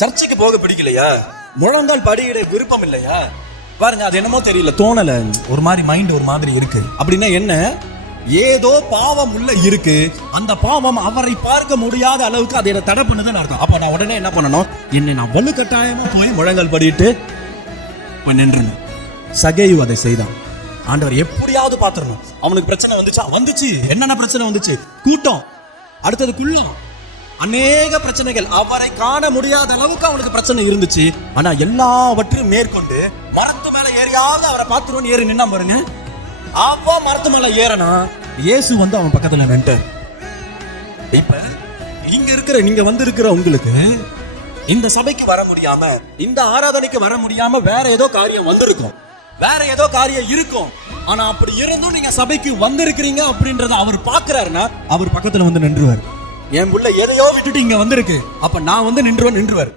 சர்ச்சுக்கு போக பிடிக்கலையா? முழங்கால் படியிட விருப்பம் இல்லையா? பாருங்க, அது என்னமோ தெரியல, தோணல, ஒரு மாதிரி மைண்ட் ஒரு மாதிரி இருக்கு. அப்படின்னா என்ன? ஏதோ பாவம் உள்ள இருக்கு. அந்த பாவம் அவரை பார்க்க முடியாத அளவுக்கு அதை தடை பண்ணுதுன்னு அர்த்தம். அப்ப நான் உடனே என்ன பண்ணணும்? நான் வலுக்கட்டாயமா போய் முழங்கால் படிட்டு நின்றணும். சகேயு அதை செய்தான். ஆண்டவர் எப்படியாவது பாத்துறணும். அவனுக்கு பிரச்சனை வந்துச்சு. என்னென்ன பிரச்சனை வந்துச்சு? கூட்டம், அடுத்தது குள்ளம், அநேக பிரச்சனைகள். அவரை காண முடியாத அளவுக்கு அவனுக்கு பிரச்சனை இருந்துச்சு. ஆனா எல்லாவற்றையும் மேற்கொண்டு மரத்து மேல ஏறியாவது அவரை பார்த்துருவோன்னு ஏறி நின்னா பாருங்க. அப்போ மரத்து மேல ஏறனா இயேசு அவன் பக்கத்துல நின்றார். இப்ப நீங்க வந்திருக்கிற உங்களுக்கு இந்த சபைக்கு வர முடியாம, இந்த ஆராதனைக்கு வர முடியாம வேற ஏதோ காரியம் வந்திருக்கும், வேற ஏதோ காரியம் இருக்கும். ஆனா அப்படி இருந்தும் நீங்க சபைக்கு வந்திருக்கிறீங்க அப்படின்றத அவர் பாக்குறாருன்னா அவர் பக்கத்துல நின்றுவார். என் புள்ள எதையோ விட்டுட்டு இங்க வந்திருக்கு, அப்ப நான் நின்றுவார்.